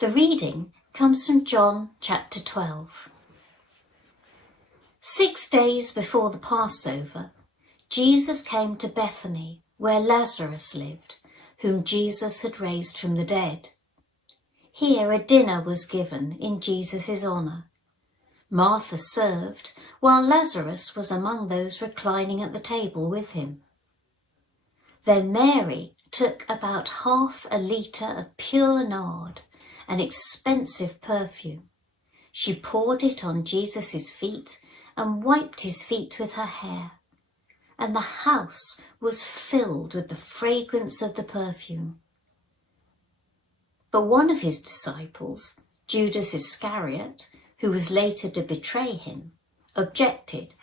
The reading comes from John chapter 12. 6 days before the Passover, Jesus came to Bethany, where Lazarus lived, whom Jesus had raised from the dead. Here a dinner was given in Jesus' honour. Martha served, while Lazarus was among those reclining at the table with him. Then Mary took about half a litre of pure nard, an expensive perfume. She poured it on Jesus' feet and wiped his feet with her hair. And the house was filled with the fragrance of the perfume. But one of his disciples, Judas Iscariot, who was later to betray him, objected.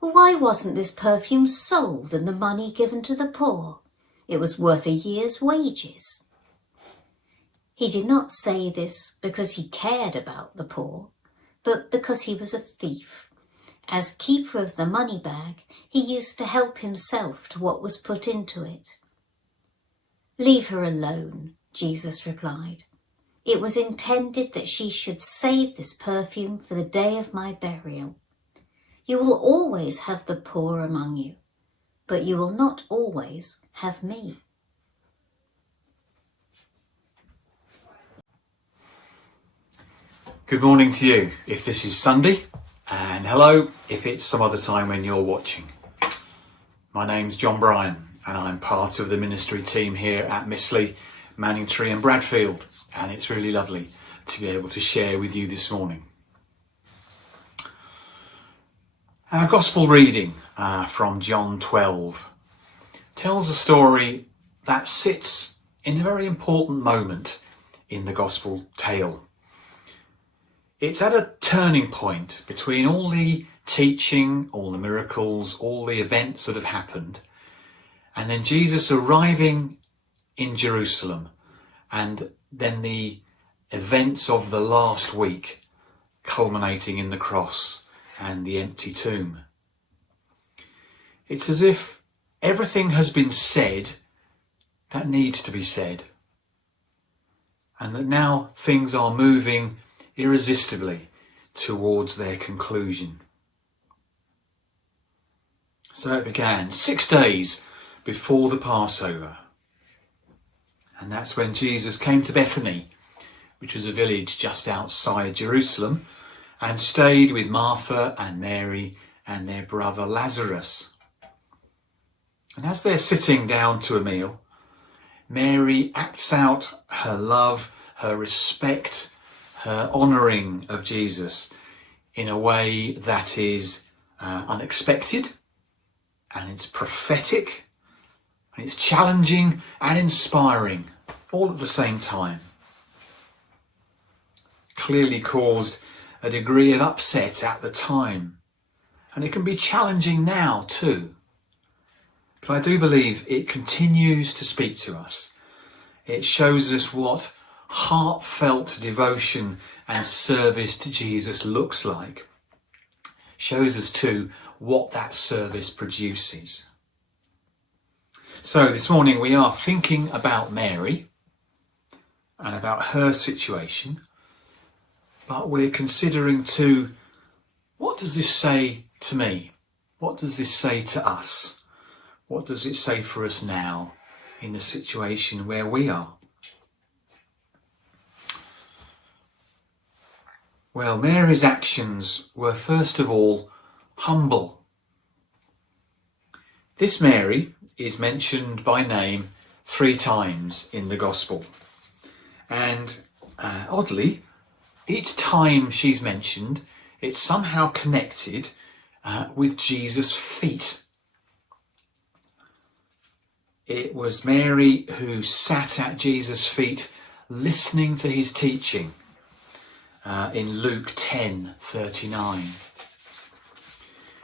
Why wasn't this perfume sold and the money given to the poor? It was worth a year's wages. He did not say this because he cared about the poor, but because he was a thief. As keeper of the money bag, he used to help himself to what was put into it. Leave her alone, Jesus replied. It was intended that she should save this perfume for the day of my burial. You will always have the poor among you, but you will not always have me. Good morning to you, if this is Sunday, and hello if it's some other time when you're watching. My name's John Bryan, and I'm part of the ministry team here at Mistley, Manningtree and Bradfield, and it's really lovely to be able to share with you this morning. Our Gospel reading from John 12 tells a story that sits in a very important moment in the Gospel tale. It's at a turning point between all the teaching, all the miracles, all the events that have happened, and then Jesus arriving in Jerusalem, and then the events of the last week culminating in the cross and the empty tomb. It's as if everything has been said that needs to be said, and that now things are moving irresistibly towards their conclusion. So it began 6 days before the Passover. And that's when Jesus came to Bethany, which was a village just outside Jerusalem, and stayed with Martha and Mary and their brother Lazarus. And as they're sitting down to a meal, Mary acts out her love, her respect, her honouring of Jesus in a way that is unexpected, and it's prophetic, and it's challenging and inspiring all at the same time. Clearly caused a degree of upset at the time, and it can be challenging now too. But I do believe it continues to speak to us. It shows us what heartfelt devotion and service to Jesus looks like. Shows us too what that service produces. So this morning we are thinking about Mary and about her situation, but we're considering too, what does this say to me? What does this say to us? What does it say for us now in the situation where we are? Well, Mary's actions were first of all humble. This Mary is mentioned by name 3 times in the Gospel. And oddly, each time she's mentioned, it's somehow connected with Jesus' feet. It was Mary who sat at Jesus' feet listening to his teaching. In Luke 10:39.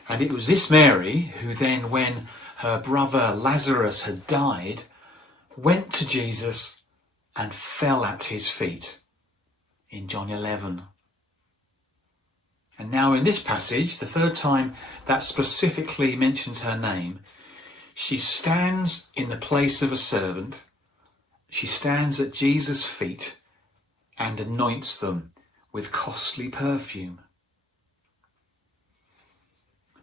And it was this Mary who then, when her brother Lazarus had died, went to Jesus and fell at his feet in John 11. And now in this passage, the 3rd time that specifically mentions her name, she stands in the place of a servant. She stands at Jesus' feet and anoints them with costly perfume.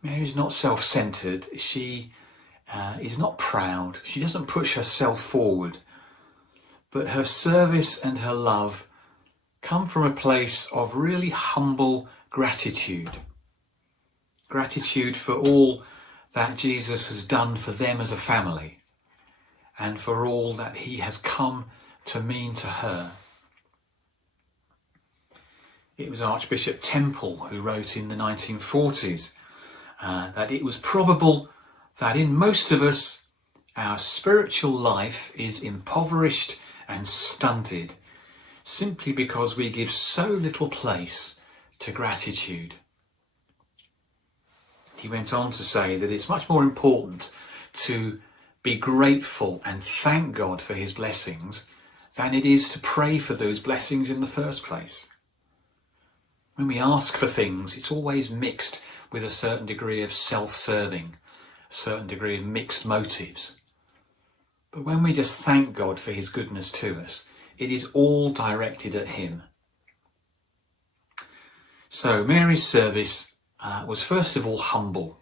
Mary is not self-centered. She is not proud. She doesn't push herself forward, but her service and her love come from a place of really humble gratitude. Gratitude for all that Jesus has done for them as a family and for all that he has come to mean to her. It was Archbishop Temple who wrote in the 1940s that it was probable that in most of us, our spiritual life is impoverished and stunted simply because we give so little place to gratitude. He went on to say that it's much more important to be grateful and thank God for his blessings than it is to pray for those blessings in the first place. When we ask for things, it's always mixed with a certain degree of self-serving, a certain degree of mixed motives. But when we just thank God for his goodness to us, it is all directed at him. So Mary's service was first of all humble.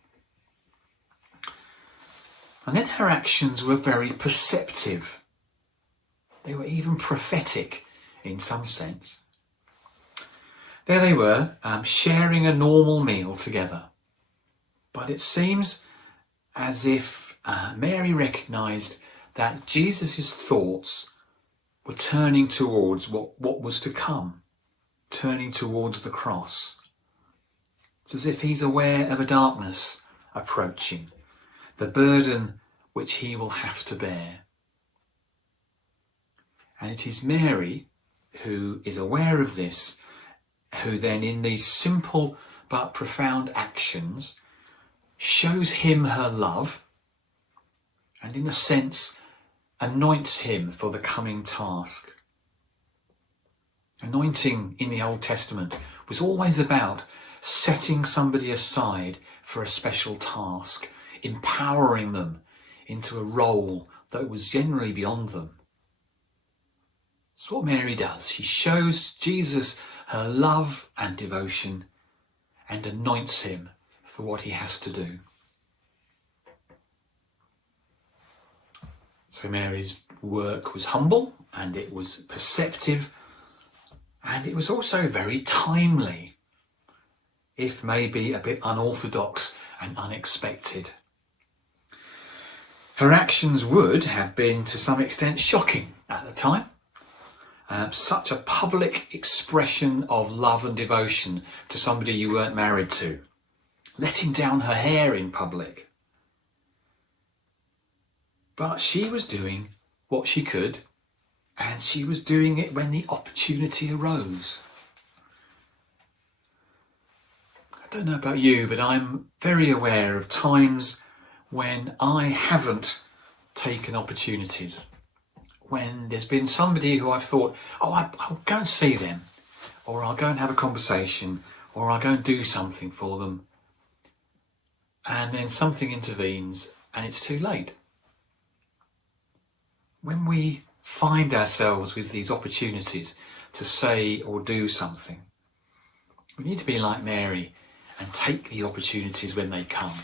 And then her actions were very perceptive. They were even prophetic in some sense. There they were, sharing a normal meal together. But it seems as if Mary recognised that Jesus' thoughts were turning towards what was to come, turning towards the cross. It's as if he's aware of a darkness approaching, the burden which he will have to bear. And it is Mary who is aware of this, who then in these simple but profound actions shows him her love and in a sense anoints him for the coming task. Anointing in the Old Testament was always about setting somebody aside for a special task, empowering them into a role that was generally beyond them. That's what Mary does. She shows Jesus her love and devotion and anoints him for what he has to do. So Mary's work was humble and it was perceptive and it was also very timely, if maybe a bit unorthodox and unexpected. Her actions would have been to some extent shocking at the time. Such a public expression of love and devotion to somebody you weren't married to, letting down her hair in public. But she was doing what she could, and she was doing it when the opportunity arose. I don't know about you, but I'm very aware of times when I haven't taken opportunities. When there's been somebody who I've thought, I'll go and see them, or I'll go and have a conversation, or I'll go and do something for them. And then something intervenes and it's too late. When we find ourselves with these opportunities to say or do something, we need to be like Mary and take the opportunities when they come.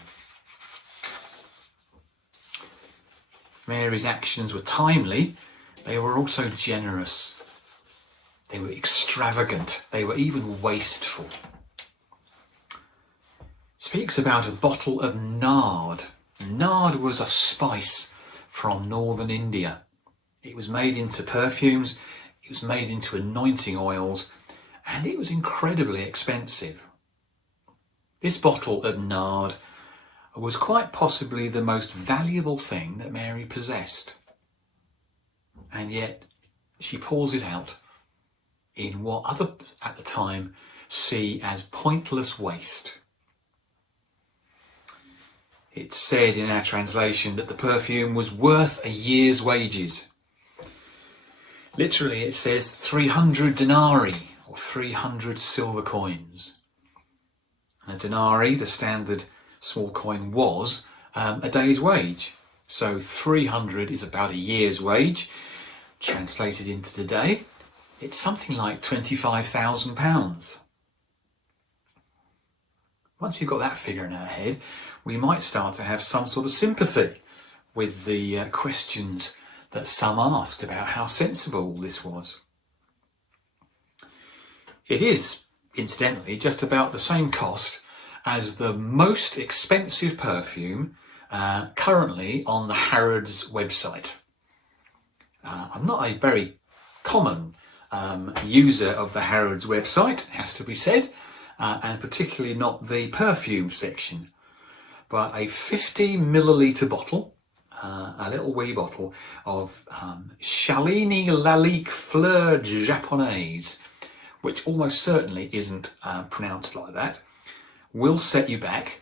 Mary's actions were timely. They were also generous. They were extravagant. They were even wasteful. Speaks about a bottle of nard. Nard was a spice from northern India. It was made into perfumes, it was made into anointing oils, and it was incredibly expensive. This bottle of nard was quite possibly the most valuable thing that Mary possessed. And yet she pours it out in what others at the time see as pointless waste. It's said in our translation that the perfume was worth a year's wages. Literally it says 300 denarii or 300 silver coins. And a denarii, the standard small coin, was a day's wage. So 300 is about a year's wage. Translated into today, it's something like £25,000. Once we've got that figure in our head, we might start to have some sort of sympathy with the questions that some asked about how sensible this was. It is, incidentally, just about the same cost as the most expensive perfume currently on the Harrods website. I'm not a very common user of the Harrods website, it has to be said, and particularly not the perfume section, but a 50 millilitre bottle, a little wee bottle of Chalini Lalique Fleur Japonaise, which almost certainly isn't pronounced like that, will set you back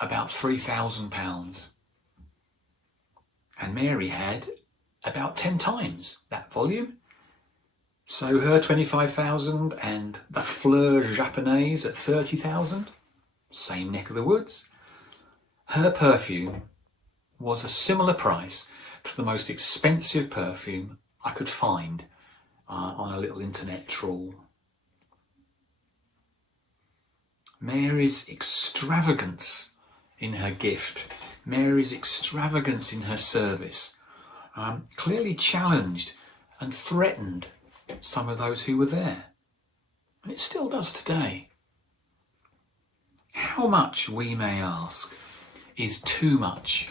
about £3,000. And Mary had about 10 times that volume. So her 25,000 and the Fleur Japonaise at 30,000, same neck of the woods. Her perfume was a similar price to the most expensive perfume I could find on a little internet trawl. Mary's extravagance in her gift, Mary's extravagance in her service, clearly challenged and threatened some of those who were there. And it still does today. How much, we may ask, is too much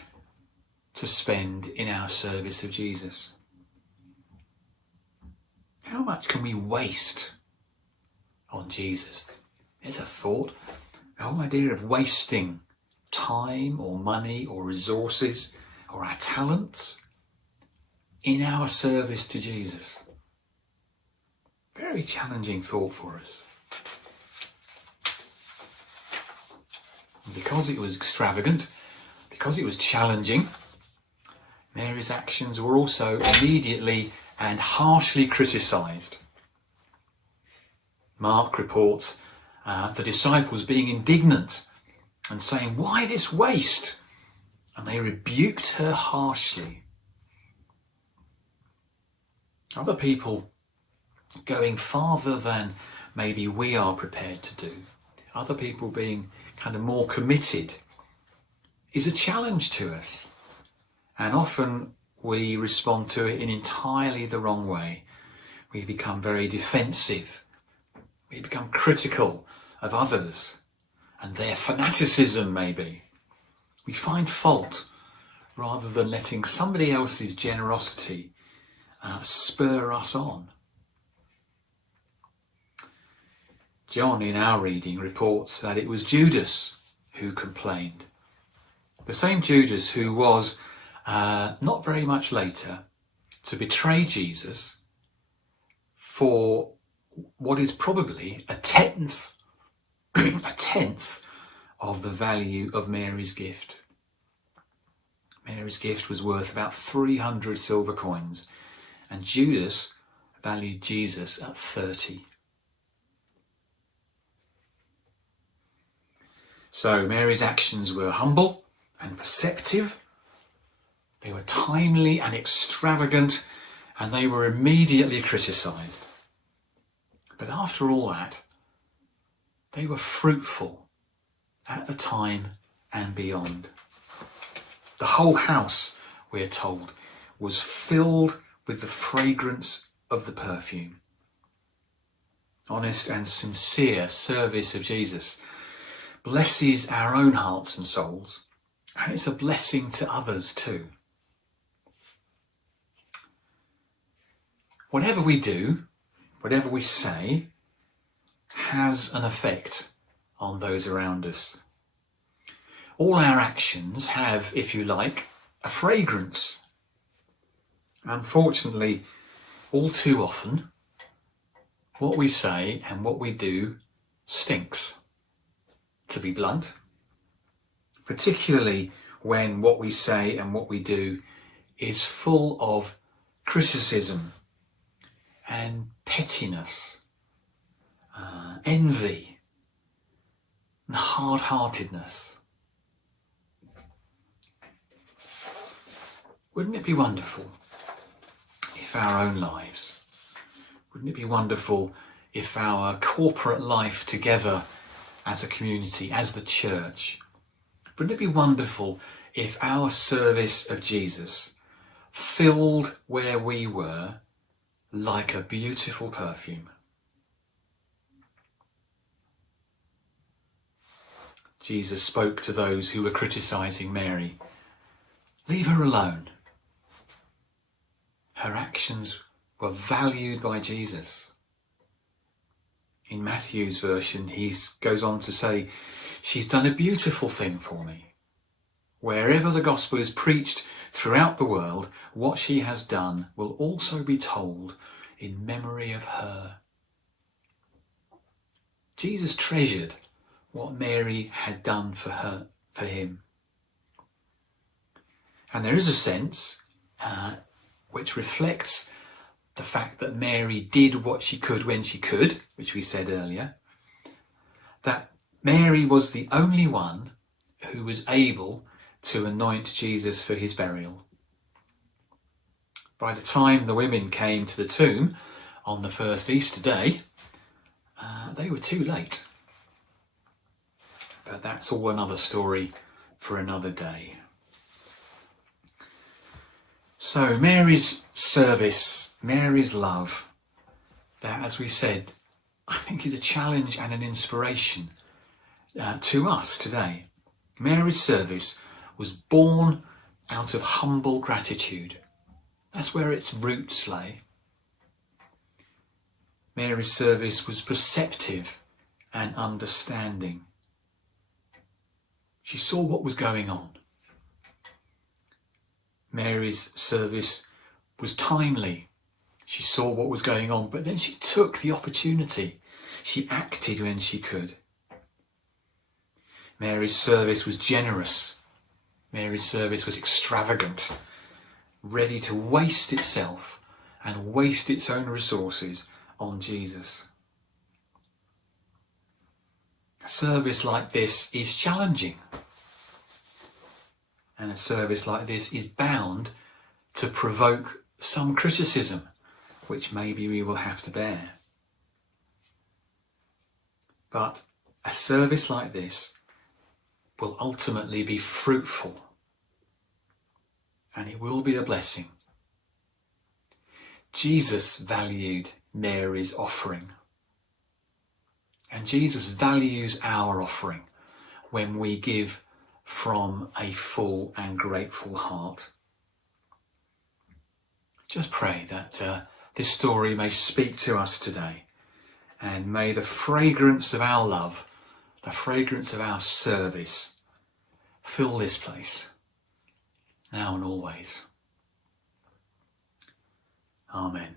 to spend in our service of Jesus? How much can we waste on Jesus? There's a thought. The whole idea of wasting time or money or resources or our talents in our service to Jesus. Very challenging thought for us. And because it was extravagant, because it was challenging, Mary's actions were also immediately and harshly criticised. Mark reports the disciples being indignant and saying, "Why this waste?" And they rebuked her harshly. Other people going farther than maybe we are prepared to do, other people being kind of more committed, is a challenge to us. And often we respond to it in entirely the wrong way. We become very defensive. We become critical of others and their fanaticism, maybe. We find fault rather than letting somebody else's generosity spur us on. John, in our reading, reports that it was Judas who complained. The same Judas who was, not very much later, to betray Jesus for what is probably a tenth of the value of Mary's gift. Mary's gift was worth about 300 silver coins, and Judas valued Jesus at 30. So Mary's actions were humble and perceptive. They were timely and extravagant, and they were immediately criticised. But after all that, they were fruitful at the time and beyond. The whole house, we're told, was filled with the fragrance of the perfume. Honest and sincere service of Jesus blesses our own hearts and souls, and it's a blessing to others too. Whatever we do, whatever we say, has an effect on those around us. All our actions have, if you like, a fragrance. Unfortunately, all too often, what we say and what we do stinks, to be blunt, particularly when what we say and what we do is full of criticism and pettiness, envy and hard-heartedness. Wouldn't it be wonderful if our own lives would Wouldn't it be wonderful if our corporate life together as a community, as the church, wouldn't it be wonderful if our service of Jesus filled where we were like a beautiful perfume? Jesus spoke to those who were criticising Mary. Leave her alone. Her actions were valued by Jesus. In Matthew's version, he goes on to say, she's done a beautiful thing for me. Wherever the gospel is preached throughout the world, what she has done will also be told in memory of her. Jesus treasured what Mary had done for him. And there is a sense which reflects the fact that Mary did what she could when she could, which we said earlier, that Mary was the only one who was able to anoint Jesus for his burial. By the time the women came to the tomb on the first Easter day, they were too late. But that's all another story for another day. So Mary's service, Mary's love, that, as we said, I think is a challenge and an inspiration to us today. Mary's service was born out of humble gratitude. That's where its roots lay. Mary's service was perceptive and understanding. She saw what was going on. Mary's service was timely. She saw what was going on, but then she took the opportunity. She acted when she could. Mary's service was generous. Mary's service was extravagant, ready to waste itself and waste its own resources on Jesus. A service like this is challenging. And a service like this is bound to provoke some criticism, which maybe we will have to bear. But a service like this will ultimately be fruitful, and it will be a blessing. Jesus valued Mary's offering, and Jesus values our offering when we give from a full and grateful heart. Just pray that this story may speak to us today, and may the fragrance of our love, the fragrance of our service, fill this place, now and always. Amen.